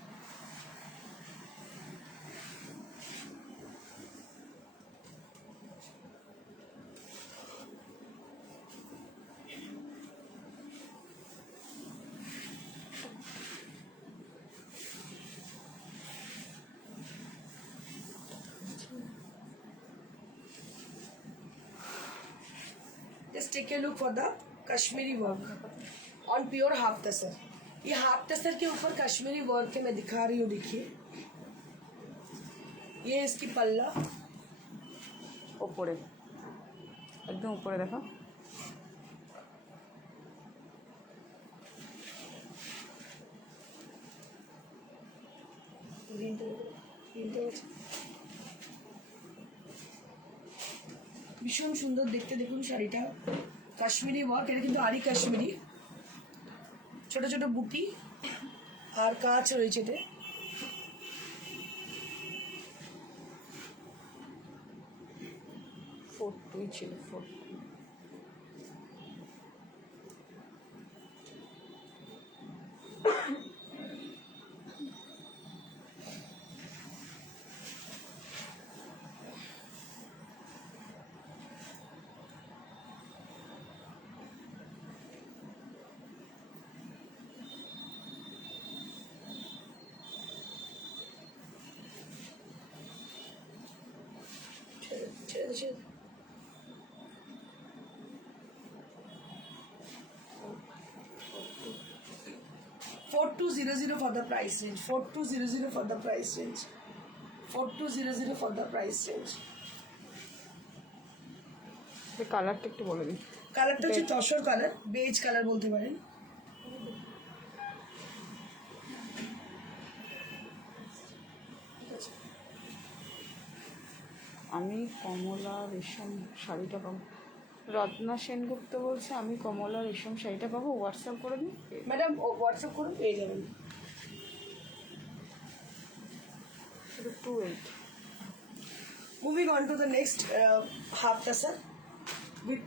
Just take a look for the Kashmiri work on pure half tussar. ये half tussar के ऊपर Kashmiri work है, मैं दिखा रही हूँ, देखिए ये इसकी पल्ला। ওপরে একদম উপরে দেখো। ভীষণ সুন্দর দেখতে, দেখুন শাড়িটা কাশ্মীরি ওয়ার্ক। এটা কিন্তু আরি কাশ্মীরি, ছোট ছোট বুটি আর কাজ রয়েছে এতে। ফোর্টুই ছিল, ফোর্ট ছেড়ে ছেড়ে 4200 for the price range, 4200 for the price range, 4200 for the price range। কালারটা একটু বলে দিই। কালারটা হচ্ছে তসর কালার, বেজ কালার বলতে পারেন। আমি কমলা রেশম শাড়িটা পাবো। রত্না সেনগুপ্ত বলছে আমি কমলা রেশম শাড়িটা পাবো, হোয়াটসঅ্যাপ করে দিন ম্যাডাম হোয়াটসঅ্যাপ করুন, পেয়ে যাবেন। 28। Moving on to the next half tassel with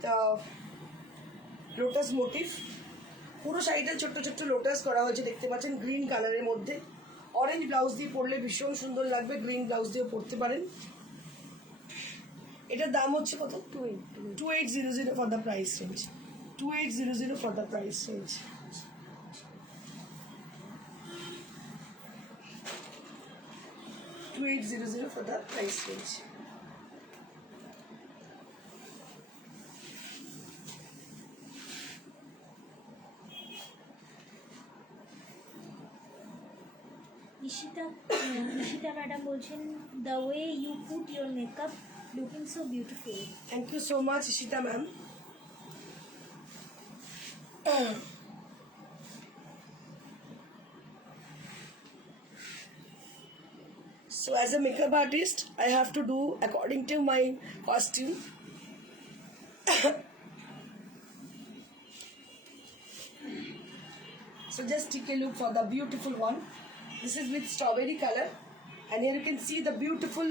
lotus motif. পুরো শাড়িটা ছোট্ট ছোট্ট লোটাস করা হয়েছে, দেখতে পাচ্ছেন গ্রিন কালারের মধ্যে। অরেঞ্জ ব্লাউজ দিয়ে পরলে ভীষণ সুন্দর লাগবে, গ্রিন ব্লাউজ দিয়েও পরতে পারেন। এটার দাম হচ্ছে কত? 2800 for the price range, 2800 for the price range। $2800 for the price range। Ishita madam বলছেন the way you put your makeup looking so beautiful. Thank you so much, Ishita ma'am। So as a makeup artist, I have to do according to my costume। So just take a look for the beautiful one। This is with strawberry color And here you can see the beautiful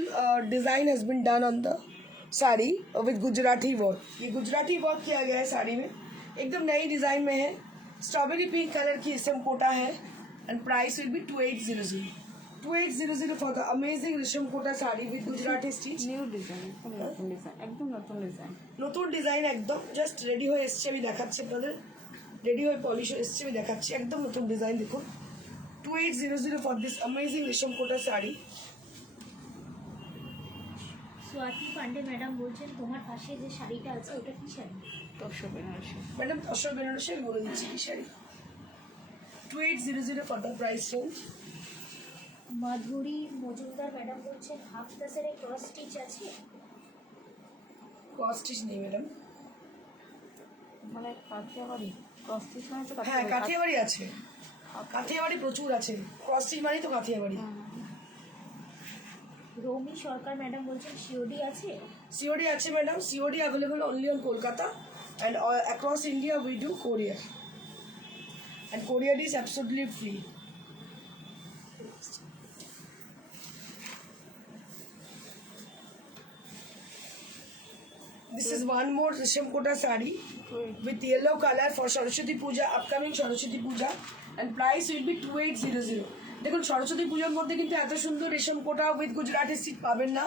design has been done on the sari with Gujarati work. ये Gujarati work किया गया है साड़ी में, एकदम नई design में है. Strawberry pink colour की इसम कोटा है. And price will be 2800. 2800 for the amazing resham Kota sari with Gujarati stitch. New design, নতুন ডিজাইন, একদম নতুন ডিজাইন. নতুন ডিজাইন একদম জাস্ট রেডি হয়ে এসছে, আমি দেখাচ্ছি আপনাদের. রেডি হয়ে পলিশ হয়ে এসছে, আমি দেখাচ্ছি. একদম নতুন ডিজাইন দেখুন. 2800 ফর দিস অ্যামেজিং রেশম কোটা শাড়ি. সোয়াতি পান্ডে ম্যাডাম বলছেন তোমার পাশে যে শাড়িটা আছে ওটা কি শাড়ি? তসর বেনারসি. ম্যাডাম অশোক বেনারসি আমি বলে দিচ্ছি কি sari. 2800 for the price range. Madhuri Majumdar madam বলছেন হাফ তাসারে ক্রস স্টিচ আছে? ক্রস স্টিচ নেই ম্যাডাম. মানে কাঠিয়াবাড়ি ক্রস স্টিচ মানে তো হ্যাঁ কাঠিয়াবাড়ি আছে, কাঠিয়াবাড়ি প্রচুর আছে. ক্রস স্টিচ মানেই তো কাঠিয়াবাড়ি. রৌমি সরকার ম্যাডাম বলছেন সিওডি আছে? সিওডি আছে madam. COD available only on Kolkata and across India we do কোরিয়ার. অ্যান্ড কোরিয়ার is absolutely free. This is one more Risham Kota sari with yellow color for Saraswati Puja, upcoming Saraswati Puja, and price will be 2800. দেখুন সরস্বতী পুজোর মধ্যে কিন্তু এত সুন্দর রেশম কোটা with Gujarati stitch পাবেন না.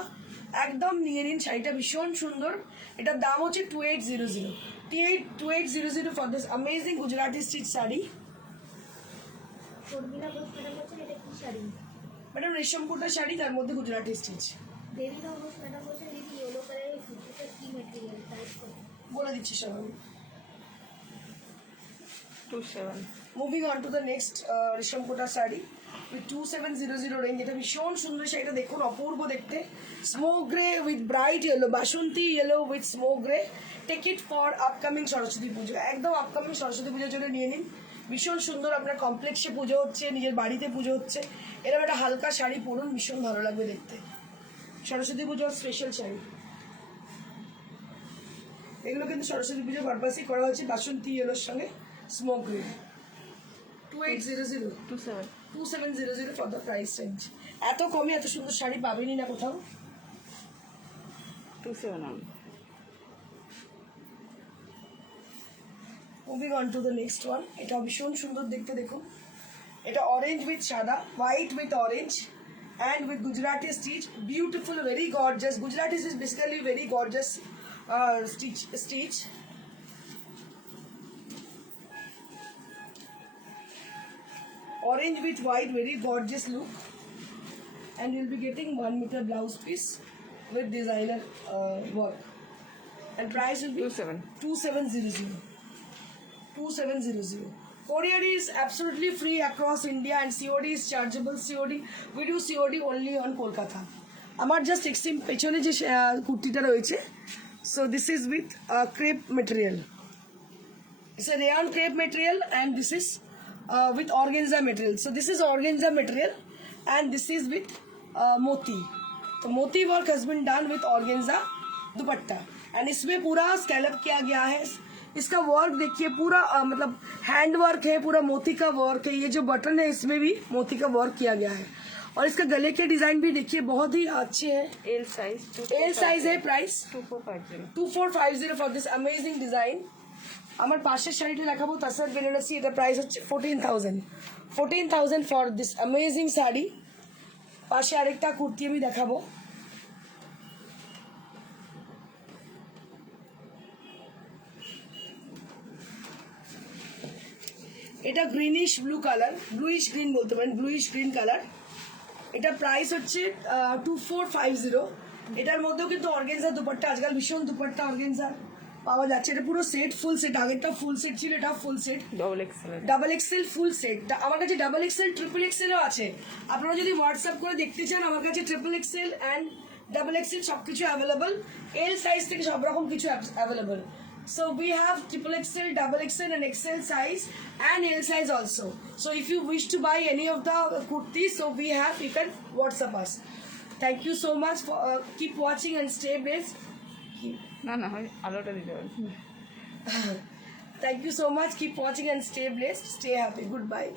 একদম নিয়ে নিন, শাড়িটা ভীষণ সুন্দর. এটার দাম হচ্ছে 2800. 2800 for this amazing Gujarati stitch sari. Sharmila Ghosh madam বলছেন এটা কি শাড়ি? ম্যাডাম রেশম কোটা শাড়ি, তার মধ্যে গুজরাটি স্টিচ. দেবিকা ঘোষ ম্যাডাম বলছেন দিদি ইয়েলো কালারের কুর্তিটা কি ম্যাটেরিয়াল প্রাইস কত? বলে দিচ্ছি সবাই. 27. Moving on to the next রেশম কোটা শাড়ি উইথ 2700 রেঞ্জ. এটা ভীষণ সুন্দর শাড়িটা দেখুন, অপূর্ব দেখতে. Smoke grey with bright yellow, বাসন্তী yellow with smoke grey. Take it for upcoming Saraswati Puja. একদম আপকামিং সরস্বতী পুজোর জন্য নিয়ে নিন. ভীষণ সুন্দর, আপনার কমপ্লেক্সে পুজো হচ্ছে, নিজের বাড়িতে পুজো হচ্ছে, এরকম একটা হালকা শাড়ি পরুন, ভীষণ ভালো লাগবে দেখতে. সরস্বতী পুজোর স্পেশাল শাড়ি এগুলো, কিন্তু সরস্বতী পুজোর পারপাসই করা হয়েছে. বাসন্তী ইয়েলোর সঙ্গে smoke grey. 2800. 2700 for the price range. এত কমে এত সুন্দর শাড়ি পাবেনই না কোথাও. 27. Moving on to the next one. এটা ভীষণ সুন্দর দেখতে দেখুন. এটা অরেঞ্জ উইথ সাদা, white with orange and with Gujarati stitch. Beautiful, very gorgeous. Gujarati is basically very gorgeous stitch. Orange with white, very gorgeous look, and you'll be getting 1 meter blouse piece with designer work. And price will be 2700. 2700. Courier is absolutely free across India and COD is chargeable. COD, we do COD only on Kolkata. আমার just extreme পেছনে যে কুর্তিটা রয়েছে, so this is with crepe material. It's a rayon crepe material and this is with organza material. So this is organza material and this is with moti. तो मोती work has been done with organza dupatta and इसमें पूरा scallop किया गया है. इसका work देखिए पूरा मतलब हैंड वर्क है, पूरा मोती का वर्क है. ये जो बटन है इसमें भी मोती का वर्क किया गया है और इसका गले के डिजाइन भी देखिए बहुत ही अच्छे हैं. L size. L size है. Price 2450. 2450 for this amazing design. আমার পাশের শাড়িটা দেখাবো তাসার বেনারসি. এটা প্রাইস হচ্ছে 14,000 ফর দিস অ্যামেজিং শাড়ি. পাশে আরেকটা কুর্তি আমি দেখাবো. এটা greenish blue colour, bluish green বলতে পারেন, ব্লুইশ গ্রিন কালার. এটা প্রাইস হচ্ছে 2450. এটার মধ্যেও কিন্তু অর্গেনজা দুপাট্টা, আজকাল ভীষণ দুপাট্টা অর্গেনজা পাওয়া যাচ্ছে. এটা পুরো সেট, ফুল সেট. আগেরটা ফুল সেট ছিল, এটা full set, double XL full set. আমার কাছে ডাবল এক্সেল, ট্রিপল এক্সেলও আছে. আপনারা যদি হোয়াটসঅ্যাপ করে দেখতে চান, আমার কাছে triple Excel and double XL সব কিছু অ্যাভেলেবল. এল সাইজ থেকে সব রকম কিছু available. So we have triple XL, double XL and XL size and L size also. So if you wish to buy any of the kurtis, so we have, you can WhatsApp us. Thank you so much for keep watching and stay blessed. না না হয় আলোটা দিতে হবে. Thank you so much. Keep watching and stay blessed. Stay happy. Goodbye.